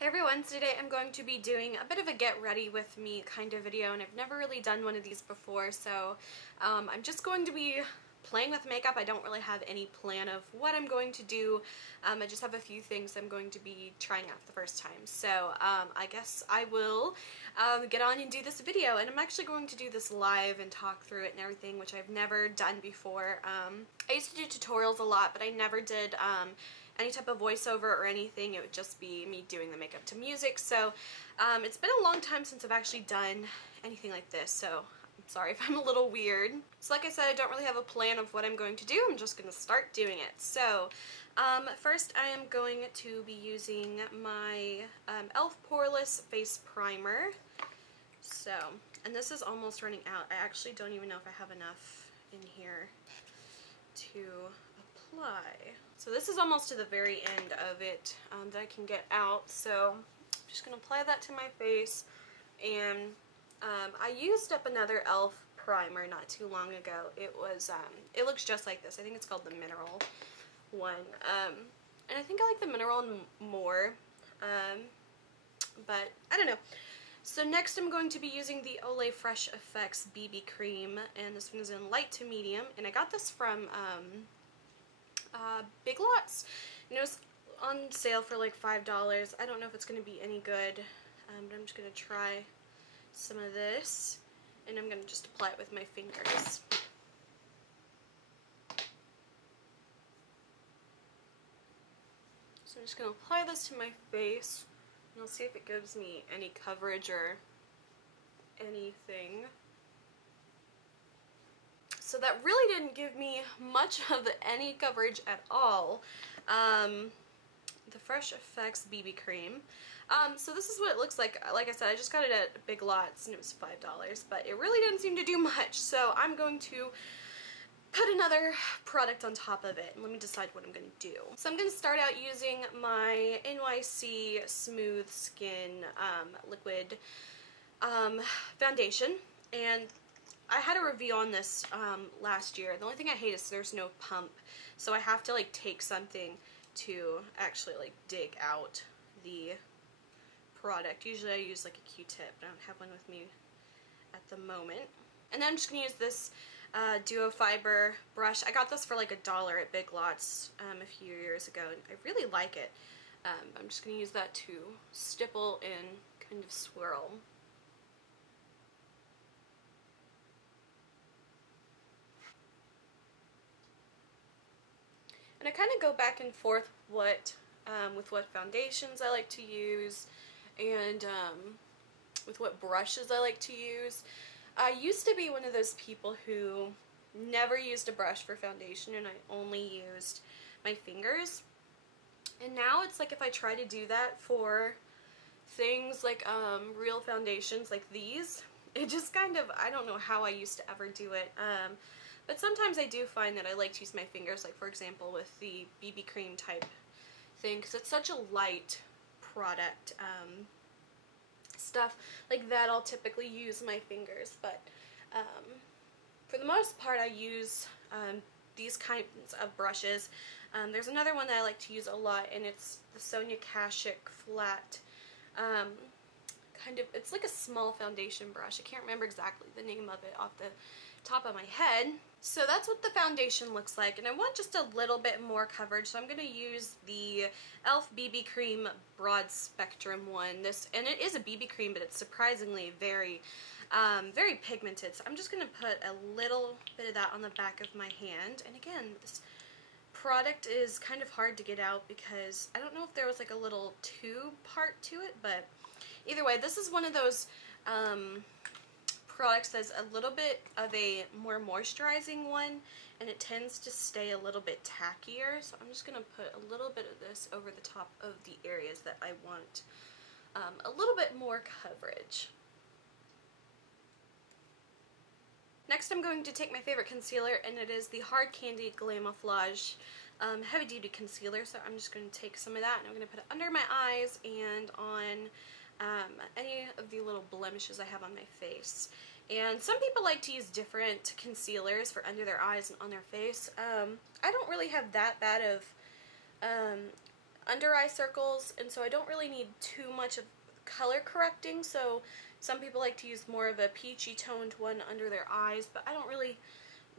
Hey everyone, so today I'm going to be doing a bit of a get ready with me kind of video, and I've never really done one of these before, so I'm just going to be playing with makeup. I don't really have any plan of what I'm going to do. I just have a few things I'm going to be trying out for the first time. So I guess I will get on and do this video, and I'm actually going to do this live and talk through it and everything, which I've never done before. I used to do tutorials a lot, but I never did any type of voiceover or anything. It would just be me doing the makeup to music. So it's been a long time since I've actually done anything like this, so I'm sorry if I'm a little weird. So like I said, I don't really have a plan of what I'm going to do. I'm just going to start doing it. So first I am going to be using my e.l.f. Poreless Face Primer. So, and this is almost running out. I actually don't even know if I have enough in here to apply. So this is almost to the very end of it that I can get out. So I'm just going to apply that to my face. And I used up another e.l.f. primer not too long ago. It was, it looks just like this. I think it's called the Mineral one. And I think I like the Mineral more, but I don't know. So next I'm going to be using the Olay Fresh Effects BB Cream, and this one is in light to medium, and I got this from Big Lots, and it was on sale for like $5. I don't know if it's going to be any good, but I'm just going to try some of this, and I'm going to just apply it with my fingers. So I'm just going to apply this to my face, and I'll see if it gives me any coverage or anything. So that really didn't give me much of any coverage at all. The Fresh Effects BB Cream. So this is what it looks like. Like I said, I just got it at Big Lots and it was $5, but it really didn't seem to do much. So I'm going to put another product on top of it, and let me decide what I'm going to do. So I'm going to start out using my NYX Smooth Skin Liquid Foundation, and I had a review on this last year. The only thing I hate is there's no pump, so I have to like take something to actually like dig out the product. Usually I use like a Q-tip, but I don't have one with me at the moment. And then I'm just going to use this Duo Fiber brush. I got this for like $1 at Big Lots a few years ago, and I really like it. I'm just going to use that to stipple and kind of swirl. And I kind of go back and forth with what foundations I like to use, and with what brushes I like to use. I used to be one of those people who never used a brush for foundation, and I only used my fingers. And now it's like if I try to do that for things like real foundations like these, it just kind of, I don't know how I used to ever do it. But sometimes I do find that I like to use my fingers, like for example with the BB cream type thing, because it's such a light product. Stuff like that I'll typically use my fingers, but for the most part I use these kinds of brushes. There's another one that I like to use a lot, and it's the Sonia Kashuk flat kind of, it's like a small foundation brush. I can't remember exactly the name of it off the top of my head. So that's what the foundation looks like, and I want just a little bit more coverage, so I'm going to use the e.l.f. BB Cream Broad Spectrum one. This, and it is a BB cream, but it's surprisingly very very pigmented, so I'm just going to put a little bit of that on the back of my hand. And again, this product is kind of hard to get out because I don't know if there was like a little tube part to it, but either way, this is one of those products that's a little bit of a more moisturizing one, and it tends to stay a little bit tackier, so I'm just going to put a little bit of this over the top of the areas that I want a little bit more coverage. Next I'm going to take my favorite concealer, and it is the Hard Candy Glamoflauge Heavy Duty Concealer. So I'm just going to take some of that and I'm going to put it under my eyes and on any of the little blemishes I have on my face. And some people like to use different concealers for under their eyes and on their face. I don't really have that bad of under eye circles, and so I don't really need too much of color correcting, so some people like to use more of a peachy toned one under their eyes, but I don't really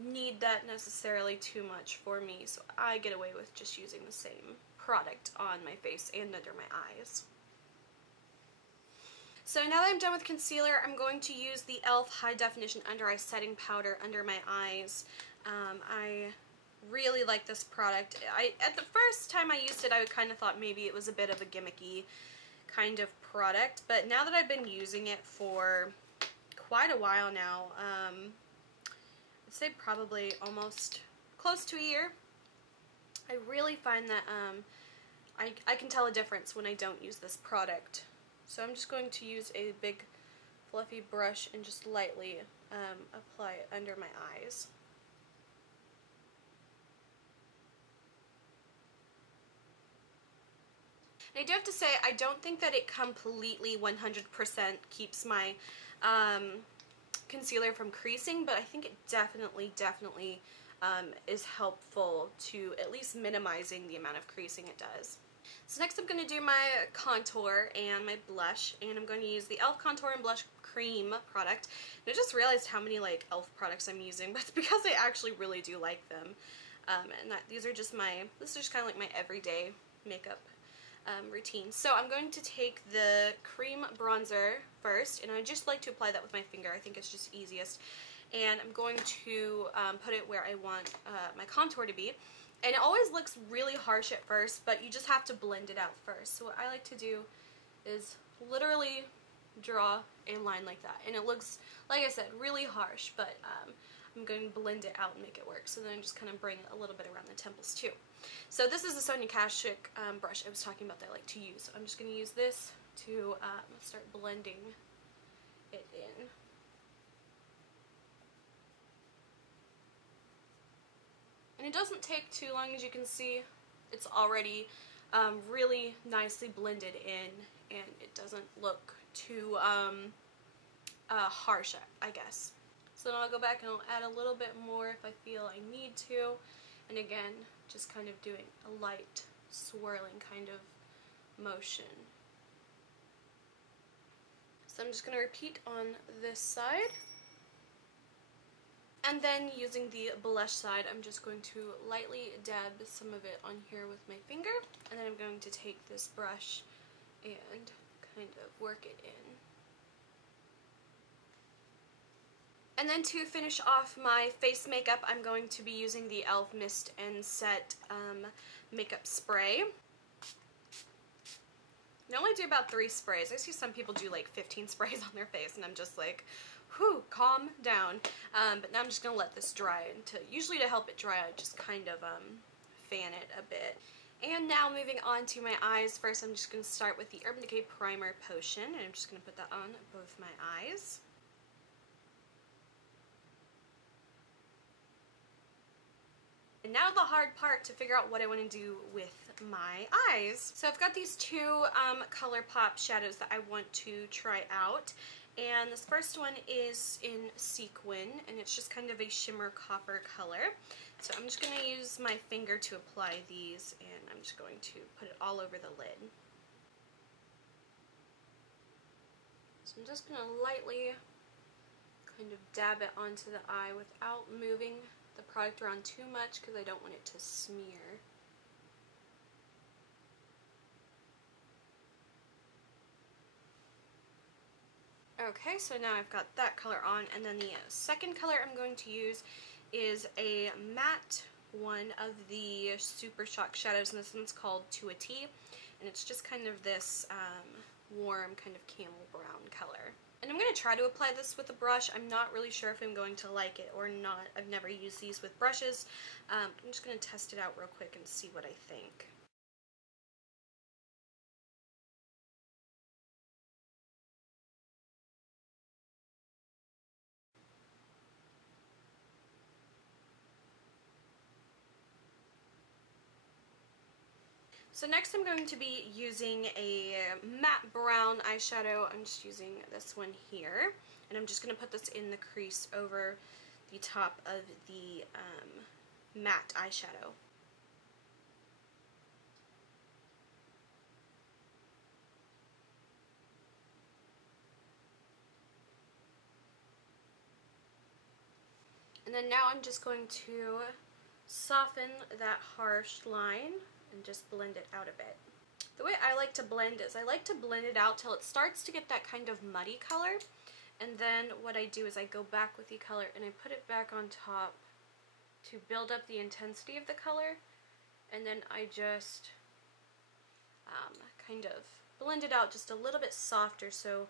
need that necessarily too much for me, so I get away with just using the same product on my face and under my eyes. So now that I'm done with concealer, I'm going to use the e.l.f. High Definition Under Eye Setting Powder under my eyes. I really like this product. At the first time I used it, I kind of thought maybe it was a bit of a gimmicky kind of product, but now that I've been using it for quite a while now, I'd say probably almost close to a year, I really find that I can tell a difference when I don't use this product. So I'm just going to use a big fluffy brush and just lightly apply it under my eyes. And I do have to say, I don't think that it completely 100% keeps my concealer from creasing, but I think it definitely is helpful to at least minimizing the amount of creasing it does. So next I'm going to do my contour and my blush, and I'm going to use the e.l.f. Contour and Blush Cream product. And I just realized how many like e.l.f. products I'm using, but it's because I actually really do like them. And these are just this is just kind of like my everyday makeup routine. So I'm going to take the cream bronzer first, and I just like to apply that with my finger. I think it's just easiest. And I'm going to put it where I want my contour to be. And it always looks really harsh at first, but you just have to blend it out first. So what I like to do is literally draw a line like that. And it looks, like I said, really harsh, but I'm going to blend it out and make it work. So then I just kind of bring it a little bit around the temples too. So this is the Sonia Kashuk brush I was talking about that I like to use. So I'm just going to use this to start blending it in. And it doesn't take too long. As you can see, it's already really nicely blended in, and it doesn't look too harsh, I guess. So then I'll go back and I'll add a little bit more if I feel I need to. And again, just kind of doing a light swirling kind of motion. So I'm just going to repeat on this side. And then using the blush side, I'm just going to lightly dab some of it on here with my finger. And then I'm going to take this brush and kind of work it in. And then to finish off my face makeup, I'm going to be using the e.l.f. Mist and Set makeup spray. I only do about 3 sprays. I see some people do like 15 sprays on their face, and I'm just like, whew, calm down. But now I'm just going to let this dry. And usually to help it dry, I just kind of fan it a bit. And now moving on to my eyes. First, I'm just going to start with the Urban Decay Primer Potion, and I'm just going to put that on both my eyes. And now the hard part, to figure out what I want to do with my eyes. So I've got these 2 ColourPop shadows that I want to try out. And this first one is in Sequin, and it's just kind of a shimmer copper color. So I'm just going to use my finger to apply these, and I'm just going to put it all over the lid. So I'm just going to lightly kind of dab it onto the eye without moving the product around too much, because I don't want it to smear. Okay, so now I've got that color on, and then the second color I'm going to use is a matte one of the Super Shock shadows, and this one's called To a T, and it's just kind of this warm kind of camel brown color. And I'm going to try to apply this with a brush. I'm not really sure if I'm going to like it or not. I've never used these with brushes. I'm just going to test it out real quick and see what I think. So next I'm going to be using a matte brown eyeshadow. I'm just using this one here. And I'm just going to put this in the crease over the top of the matte eyeshadow. And then now I'm just going to soften that harsh line and just blend it out a bit. The way I like to blend is I like to blend it out till it starts to get that kind of muddy color. And then what I do is I go back with the color and I put it back on top to build up the intensity of the color. And then I just kind of blend it out just a little bit softer so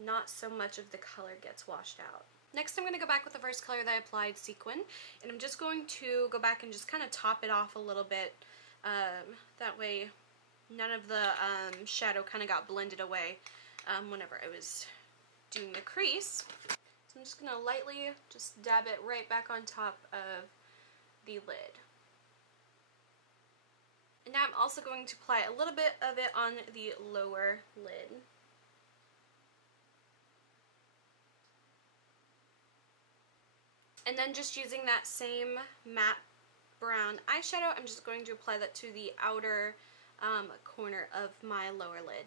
not so much of the color gets washed out. Next I'm going to go back with the first color that I applied, Sequin, and I'm just going to go back and just kind of top it off a little bit. That way none of the shadow kind of got blended away whenever I was doing the crease. So I'm just going to lightly just dab it right back on top of the lid. And now I'm also going to apply a little bit of it on the lower lid. And then just using that same matte brown eyeshadow, I'm just going to apply that to the outer corner of my lower lid.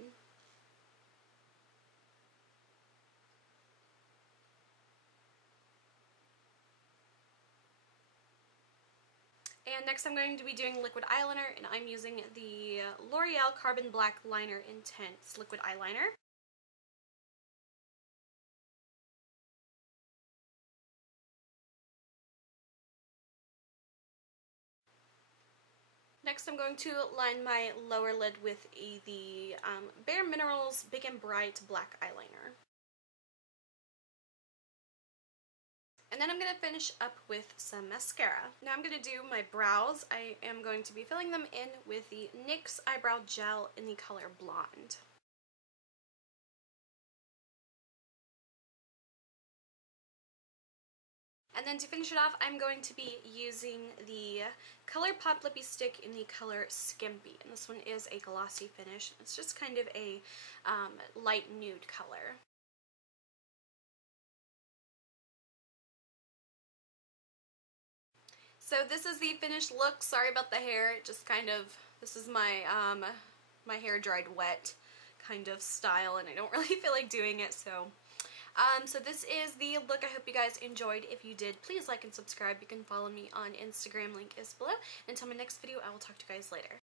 And next I'm going to be doing liquid eyeliner, and I'm using the L'Oreal Carbon Black Liner Intense liquid eyeliner. Next I'm going to line my lower lid with the Bare Minerals Big and Bright Black Eyeliner. And then I'm going to finish up with some mascara. Now I'm going to do my brows. I am going to be filling them in with the NYX Eyebrow Gel in the color Blonde. And then to finish it off, I'm going to be using the ColourPop Lippie Stick in the color Skimpy. And this one is a glossy finish. It's just kind of a light nude color. So this is the finished look. Sorry about the hair. It just kind of, this is my my hair dried wet kind of style, and I don't really feel like doing it, so so this is the look. I hope you guys enjoyed. If you did, please like and subscribe. You can follow me on Instagram, link is below. Until my next video, I will talk to you guys later.